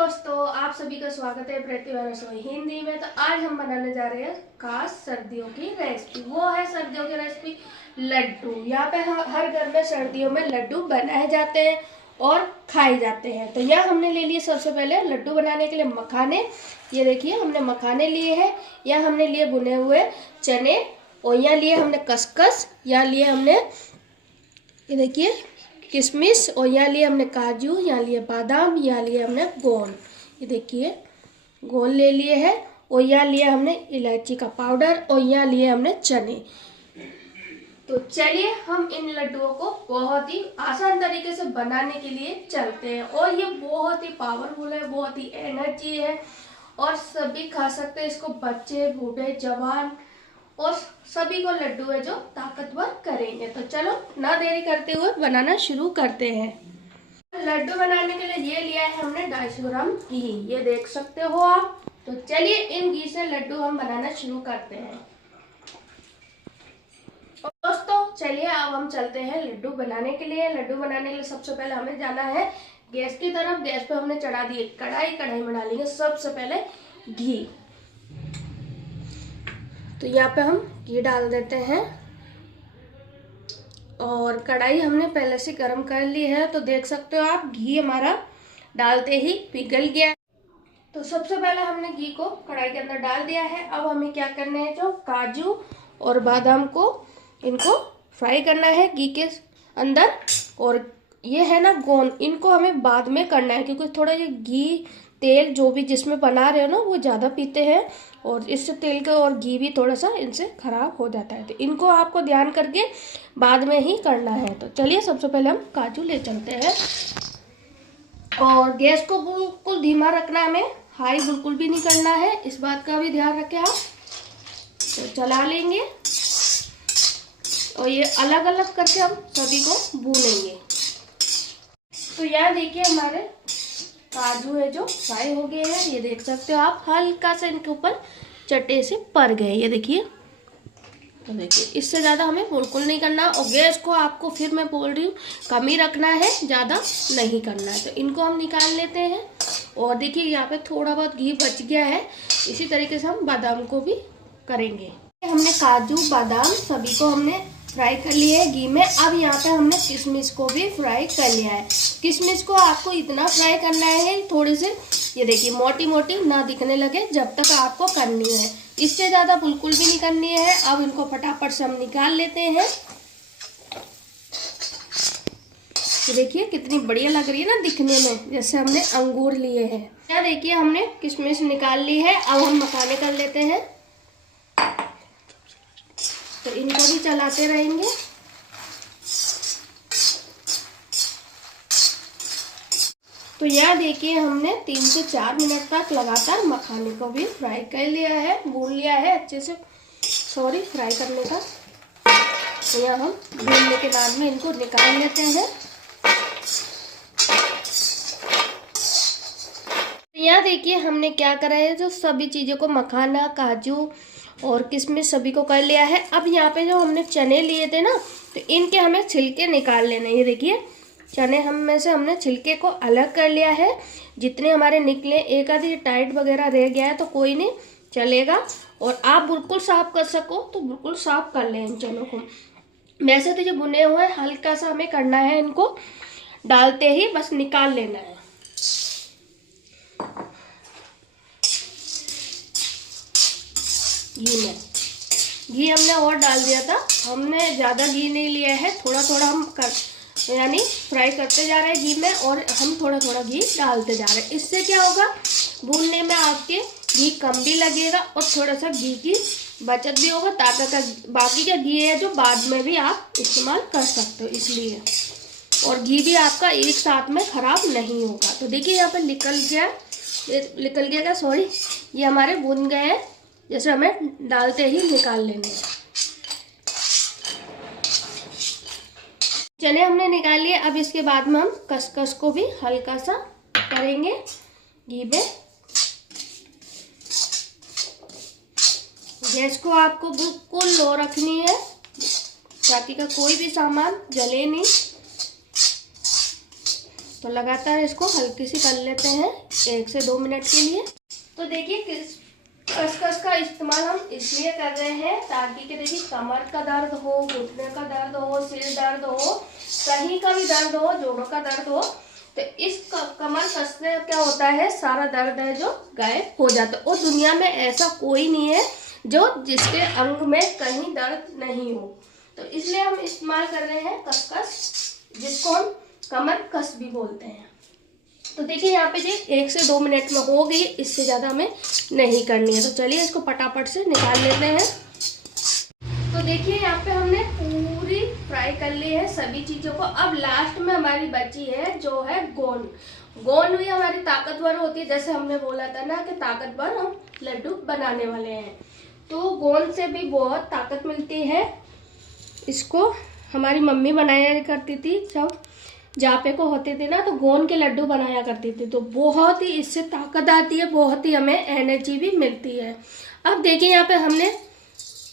दोस्तों, आप सभी का स्वागत है प्रतिभा रसोई हिंदी में। तो आज हम बनाने जा रहे हैं खास सर्दियों की रेसिपी। वो है सर्दियों की रेसिपी लड्डू। यहाँ पे हर घर में सर्दियों में लड्डू बनाए जाते हैं और खाए जाते हैं। तो यहाँ हमने ले लिए सबसे पहले लड्डू बनाने के लिए मखाने। ये देखिए हमने मखाने लिए हैं। यहाँ हमने लिए भुने हुए चने और यहाँ लिए हमने खसखस, यहाँ लिए हमने ये देखिए किशमिश और यहाँ लिए हमने काजू, यहाँ लिए बादाम, यहाँ लिए हमने गोंद। ये देखिए गोंद ले लिए हैं और यहाँ लिए हमने इलायची का पाउडर और यहाँ लिए हमने चने। तो चलिए हम इन लड्डुओं को बहुत ही आसान तरीके से बनाने के लिए चलते हैं। और ये बहुत ही पावरफुल है, बहुत ही एनर्जी है और सभी खा सकते हैं इसको, बच्चे बूढ़े जवान और सभी को लड्डू है जो ताकतवर करेंगे। तो चलो ना देरी करते हुए बनाना शुरू करते हैं। लड्डू बनाने के लिए ये लिया है हमने 250 ग्राम घी, ये देख सकते हो आप। तो चलिए इन घी से लड्डू हम बनाना शुरू करते हैं। और दोस्तों चलिए अब हम चलते हैं लड्डू बनाने के लिए। लड्डू बनाने के लिए सबसे पहले हमें जाना है गैस की तरफ। गैस पे हमने चढ़ा दी कढ़ाई। कढ़ाई में डालेंगे सबसे पहले घी। तो यहाँ पे हम घी डाल देते हैं और कढ़ाई हमने पहले से गर्म कर ली है। तो देख सकते हो आप घी हमारा डालते ही पिघल गया। तो सबसे पहले हमने घी को कढ़ाई के अंदर डाल दिया है। अब हमें क्या करना है, जो काजू और बादाम को इनको फ्राई करना है घी के अंदर। और ये है ना गोंद, इनको हमें बाद में करना है क्योंकि थोड़ा ये घी तेल जो भी जिसमें बना रहे हो ना वो ज़्यादा पीते हैं और इससे तेल का और घी भी थोड़ा सा इनसे ख़राब हो जाता है। तो इनको आपको ध्यान करके बाद में ही करना है। तो चलिए सबसे पहले हम काजू ले चलते हैं और गैस को बिल्कुल धीमा रखना है, हमें हाई बिल्कुल भी नहीं करना है, इस बात का भी ध्यान रखें आप। तो चला लेंगे और ये अलग अलग करके हम सभी को भूनेंगे। तो यहाँ देखिए हमारे काजू है जो फ्राई हो गए हैं, ये देख सकते हो आप। हल्का सा इनके ऊपर चट्टे से पर गए, ये देखिए। तो देखिए इससे ज़्यादा हमें बिल्कुल नहीं करना और गैस को आपको फिर मैं बोल रही हूँ कम ही रखना है, ज़्यादा नहीं करना है। तो इनको हम निकाल लेते हैं और देखिए यहाँ पे थोड़ा बहुत घी बच गया है। इसी तरीके से हम बादाम को भी करेंगे। हमने काजू बादाम सभी को हमने फ्राई कर लिया है घी में। अब यहाँ पे हमने किशमिश को भी फ्राई कर लिया है। किशमिश को आपको इतना फ्राई करना है थोड़ी से, ये देखिए मोटी मोटी ना दिखने लगे जब तक आपको करनी है, इससे ज़्यादा बिल्कुल भी नहीं करनी है। अब इनको फटाफट से हम निकाल लेते हैं। ये देखिए कितनी बढ़िया लग रही है ना दिखने में, जैसे हमने अंगूर लिए हैं। यहाँ देखिए हमने किशमिश निकाल ली है। अब हम मखाने कर लेते हैं। तो इनको भी चलाते रहेंगे। तो यहाँ देखिए हमने 3 से 4 मिनट तक लगातार मखाने को भी फ्राई कर लिया है, भून लिया है अच्छे से। सॉरी, फ्राई करने का। तो यहाँ हम भूनने के बाद में इनको निकाल लेते हैं। यहाँ देखिए हमने क्या करा है, जो सभी चीज़ों को मखाना काजू और किशमिश सभी को कर लिया है। अब यहाँ पे जो हमने चने लिए थे ना, तो इनके हमें छिलके निकाल लेने। ये देखिए चने हम में से हमने छिलके को अलग कर लिया है। जितने हमारे निकले, एक आधी टाइट वगैरह रह गया है तो कोई नहीं चलेगा। और आप बिल्कुल साफ कर सको तो बिल्कुल साफ कर लें इन चनों को। वैसे तो जो भुने हुए हल्का सा हमें करना है, इनको डालते ही बस निकाल लेना है। घी हमने और डाल दिया था, हमने ज़्यादा घी नहीं लिया है, थोड़ा थोड़ा हम यानी फ्राई करते जा रहे हैं घी में और हम थोड़ा थोड़ा घी डालते जा रहे हैं। इससे क्या होगा, भूनने में आपके घी कम भी लगेगा और थोड़ा सा घी की बचत भी होगा, ताकत बाकी का घी है जो बाद में भी आप इस्तेमाल कर सकते हो इसलिए। और घी भी आपका एक साथ में ख़राब नहीं होगा। तो देखिए यहाँ पर निकल गया क्या, सॉरी, ये हमारे भून गए हैं, जैसे हमें डालते ही निकाल लेने हैं। चने हमने निकाल लिए। अब इसके बाद में हम खसखस को भी हल्का सा करेंगे घी में। गैस को आपको बिल्कुल लो रखनी है ताकि का कोई भी सामान जले नहीं। तो लगातार इसको हल्की सी कर लेते हैं 1 से 2 मिनट के लिए। तो देखिए खसखस का इस्तेमाल हम इसलिए कर रहे हैं ताकि कि देखिए कमर का दर्द हो, घुटने का दर्द हो, सिर दर्द हो, कहीं का भी दर्द हो, जोड़ों का दर्द हो, तो इस कमर कसने क्या होता है, सारा दर्द है जो गायब हो जाता है। और दुनिया में ऐसा कोई नहीं है जो जिसके अंग में कहीं दर्द नहीं हो। तो इसलिए हम इस्तेमाल कर रहे हैं खसखस, जिसको हम कमर कस भी बोलते हैं। तो देखिए यहाँ पे जी 1 से 2 मिनट में हो गई, इससे ज़्यादा हमें नहीं करनी है। तो चलिए इसको फटाफट से निकाल लेते हैं। तो देखिए यहाँ पे हमने पूरी फ्राई कर ली है सभी चीज़ों को। अब लास्ट में हमारी बची है जो है गोंद। गोंद भी हमारी ताकतवर होती है, जैसे हमने बोला था ना कि ताकतवर हम लड्डू बनाने वाले हैं। तो गोंद से भी बहुत ताकत मिलती है। इसको हमारी मम्मी बनाया करती थी, जब जापे को होते थे ना तो गोंद के लड्डू बनाया करती थी। तो बहुत ही इससे ताकत आती है, बहुत ही हमें एनर्जी भी मिलती है। अब देखिए यहाँ पे हमने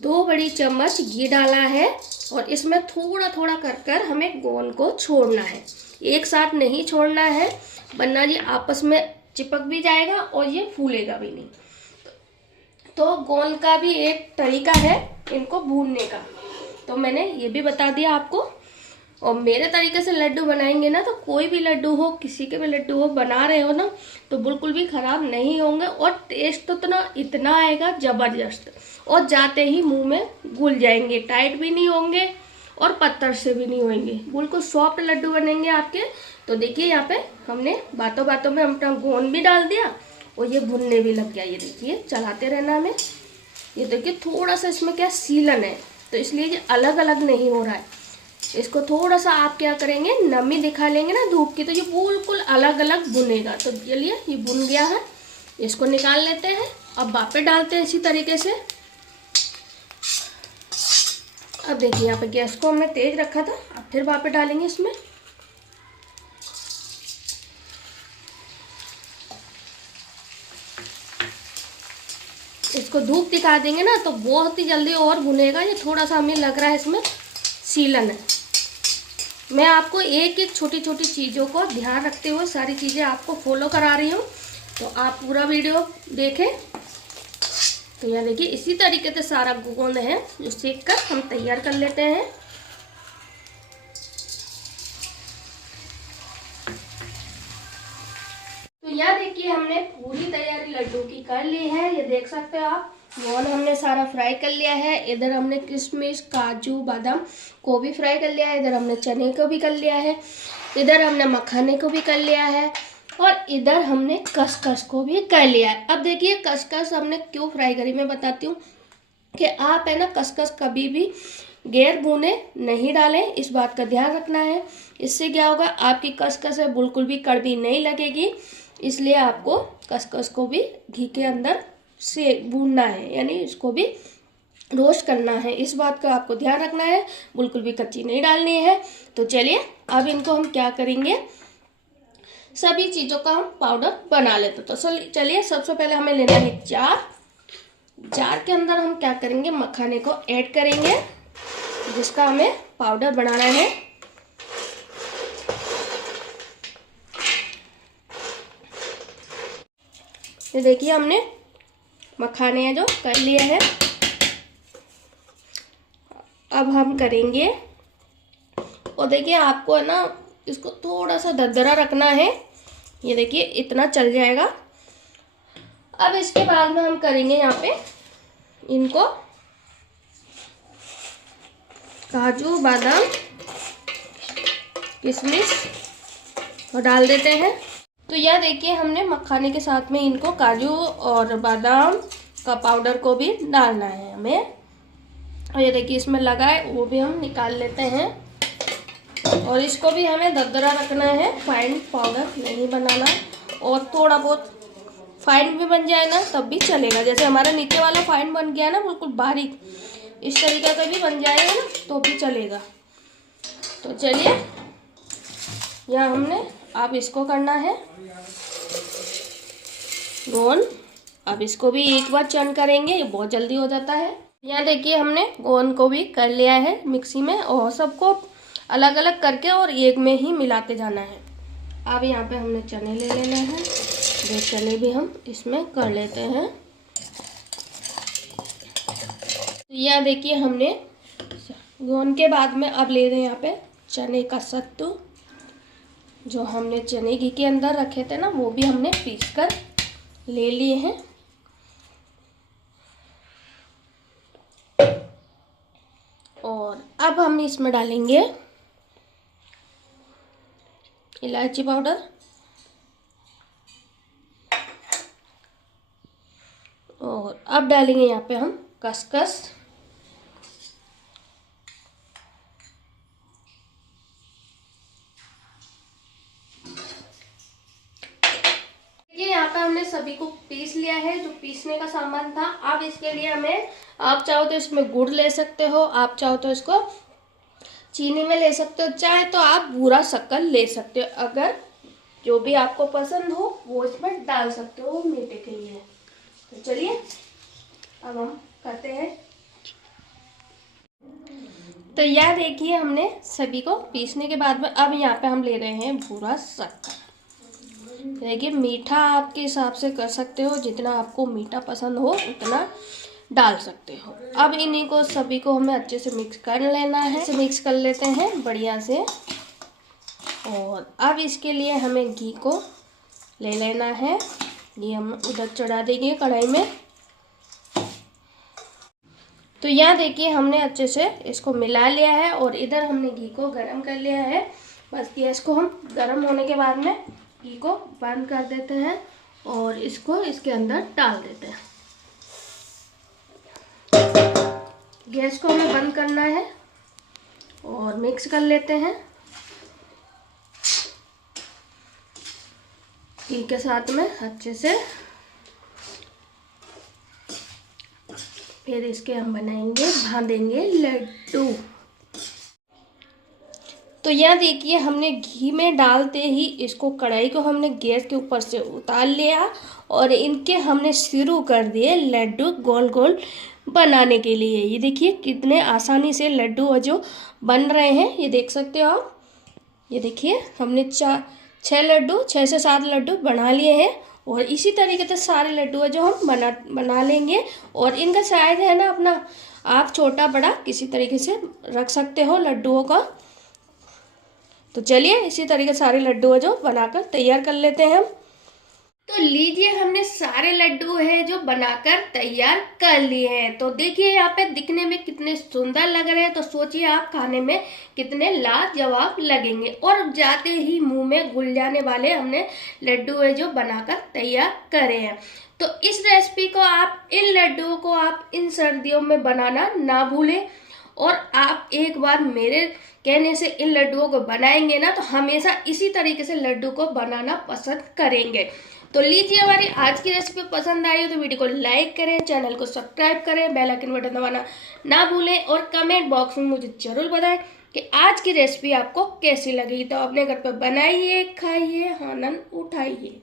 2 बड़ी चम्मच घी डाला है और इसमें थोड़ा थोड़ा कर कर हमें गोंद को छोड़ना है, एक साथ नहीं छोड़ना है, वरना ये आपस में चिपक भी जाएगा और ये फूलेगा भी नहीं। तो गोंद का भी एक तरीका है इनको भूनने का, तो मैंने ये भी बता दिया आपको। और मेरे तरीके से लड्डू बनाएंगे ना तो कोई भी लड्डू हो, किसी के भी लड्डू हो, बना रहे हो ना तो बिल्कुल भी खराब नहीं होंगे और टेस्ट तो इतना आएगा जबरदस्त, और जाते ही मुंह में घुल जाएंगे, टाइट भी नहीं होंगे और पत्थर से भी नहीं होंगे, बिल्कुल सॉफ्ट लड्डू बनेंगे आपके। तो देखिए यहाँ पे हमने बातों बातों में अपना गोंद भी डाल दिया और ये भुनने भी लग गया। ये देखिए चलाते रहना हमें। ये देखिए थोड़ा सा इसमें क्या सीलन है, तो इसलिए ये अलग अलग नहीं हो रहा है। इसको थोड़ा सा आप क्या करेंगे, नमी दिखा लेंगे ना धूप की, तो ये बिल्कुल अलग अलग भुनेगा। तो चलिए ये भुन गया है, इसको निकाल लेते हैं। अब वापस डालते हैं इसी तरीके से। अब देखिए यहाँ पे गैस को हमने तेज रखा था, अब फिर वापस डालेंगे इसमें। इसको धूप दिखा देंगे ना तो बहुत ही जल्दी और भुनेगा। ये थोड़ा सा हमें लग रहा है इसमें सीलन है। मैं आपको एक एक छोटी छोटी चीज़ों को ध्यान रखते हुए सारी चीज़ें आपको फॉलो करा रही हूँ, तो आप पूरा वीडियो देखें। तो यहाँ देखिए इसी तरीके से सारा गोंद है जो सेक कर हम तैयार कर लेते हैं। तो यहाँ देखिए हमने पूरी तैयारी लड्डू की कर ली है। ये देख सकते हो आप, गोंद हमने सारा फ्राई कर लिया है। इधर हमने किशमिश, काजू, बादाम को भी फ्राई कर लिया है। इधर हमने चने को भी कर लिया है। इधर हमने मखाने को भी कर लिया है और इधर हमने खसखस को भी कर लिया है। अब देखिए खसखस हमने क्यों फ्राई करी, मैं बताती हूँ कि आप है ना खसखस कभी भी गैर भुने नहीं डालें, इस बात का ध्यान रखना है। इससे क्या होगा, आपकी खसखस है बिल्कुल भी कड़वी नहीं लगेगी। इसलिए आपको खसखस को भी घी के अंदर से भूनना है, यानी इसको भी रोस्ट करना है, इस बात का आपको ध्यान रखना है, बिल्कुल भी कच्ची नहीं डालनी है। तो चलिए अब इनको हम क्या करेंगे, सभी चीज़ों का हम पाउडर बना लेते। तो चलिए सबसे पहले हमें लेना है जार। जार के अंदर हम क्या करेंगे, मखाने को ऐड करेंगे, जिसका हमें पाउडर बनाना है। ये देखिए हमने मखाने जो कर लिए हैं। अब हम करेंगे, और देखिए आपको है ना इसको थोड़ा सा दरदरा रखना है। ये देखिए इतना चल जाएगा। अब इसके बाद में हम करेंगे यहाँ पे इनको काजू, बादाम, किशमिश और डाल देते हैं। तो यह देखिए हमने मखाने के साथ में इनको काजू और बादाम का पाउडर को भी डालना है हमें। और ये देखिए इसमें लगा है वो भी हम निकाल लेते हैं। और इसको भी हमें दरदरा रखना है, फाइन पाउडर नहीं बनाना। और थोड़ा बहुत फाइन भी बन जाए ना तब भी चलेगा, जैसे हमारा नीचे वाला फाइन बन गया ना बिल्कुल बारीक, इस तरीके का भी बन जाएगा ना तो भी चलेगा। तो चलिए यहाँ हमने अब इसको करना है गोंद। अब इसको भी एक बार चर्न करेंगे, ये बहुत जल्दी हो जाता है। यहाँ देखिए हमने गोंद को भी कर लिया है मिक्सी में, और सबको अलग अलग करके और एक में ही मिलाते जाना है। अब यहाँ पे हमने चने ले लेने हैं, दो चने भी हम इसमें कर लेते हैं। यह देखिए हमने गोंद के बाद में अब ले रहे हैं यहाँ पे चने का सत्तू, जो हमने चने घी के अंदर रखे थे ना, वो भी हमने पीस कर ले लिए हैं। और अब हम इसमें डालेंगे इलायची पाउडर और अब डालेंगे यहाँ पे हम खसखस। यहाँ पे हमने सभी को पीस लिया है, जो पीसने का सामान था। अब इसके लिए हमें, आप चाहो तो इसमें गुड़ ले सकते हो, आप चाहो तो इसको चीनी में ले सकते हो, चाहे तो आप भूरा शक्कर ले सकते हो। अगर जो भी आपको पसंद हो वो इसमें डाल सकते हो मीठे के लिए। तो चलिए अब हम करते हैं। तो यह देखिए हमने सभी को पीसने के बाद में अब यहाँ पे हम ले रहे हैं भूरा शक्कर। देखिए मीठा आपके हिसाब से कर सकते हो, जितना आपको मीठा पसंद हो उतना डाल सकते हो। अब इन्हीं को सभी को हमें अच्छे से मिक्स कर लेना है। इसे मिक्स कर लेते हैं बढ़िया से। और अब इसके लिए हमें घी को ले लेना है, ये हम उधर चढ़ा देंगे कढ़ाई में। तो यहाँ देखिए हमने अच्छे से इसको मिला लिया है और इधर हमने घी को गरम कर लिया है। बस गैस को हम गरम होने के बाद में घी को बंद कर देते हैं और इसको इसके अंदर डाल देते हैं। गैस को हमें बंद करना है और मिक्स कर लेते हैं घी के साथ में अच्छे से। फिर इसके हम बनाएंगे, बांधेंगे लड्डू। तो यह देखिए हमने घी में डालते ही इसको, कढ़ाई को हमने गैस के ऊपर से उतार लिया और इनके हमने शुरू कर दिए लड्डू गोल गोल बनाने के लिए। ये देखिए कितने आसानी से लड्डू जो बन रहे हैं, ये देख सकते हो आप। ये देखिए हमने 6 से 7 लड्डू बना लिए हैं और इसी तरीके से सारे लड्डू जो हम बना लेंगे। और इनका साइज है ना अपना, आप छोटा बड़ा किसी तरीके से रख सकते हो लड्डुओं का। तो चलिए इसी तरीके सारे लड्डू जो बनाकर तैयार कर लेते हैं हम। तो लीजिए हमने सारे लड्डू है जो बनाकर तैयार कर लिए हैं। तो देखिए यहाँ पे दिखने में कितने सुंदर लग रहे हैं, तो सोचिए आप खाने में कितने लाजवाब लगेंगे। और जाते ही मुंह में घुल जाने वाले हमने लड्डू है जो बनाकर तैयार करे हैं। तो इस रेसिपी को आप, इन लड्डुओं को आप इन सर्दियों में बनाना ना भूलें। और आप एक बार मेरे कहने से इन लड्डुओं को बनाएंगे ना, तो हमेशा इसी तरीके से लड्डू को बनाना पसंद करेंगे। तो लीजिए हमारी आज की रेसिपी पसंद आई हो तो वीडियो को लाइक करें, चैनल को सब्सक्राइब करें, बेल आइकन बटन दबाना ना भूलें और कमेंट बॉक्स में मुझे जरूर बताएं कि आज की रेसिपी आपको कैसी लगी। तो अपने घर पर बनाइए, खाइए, आनंद उठाइए।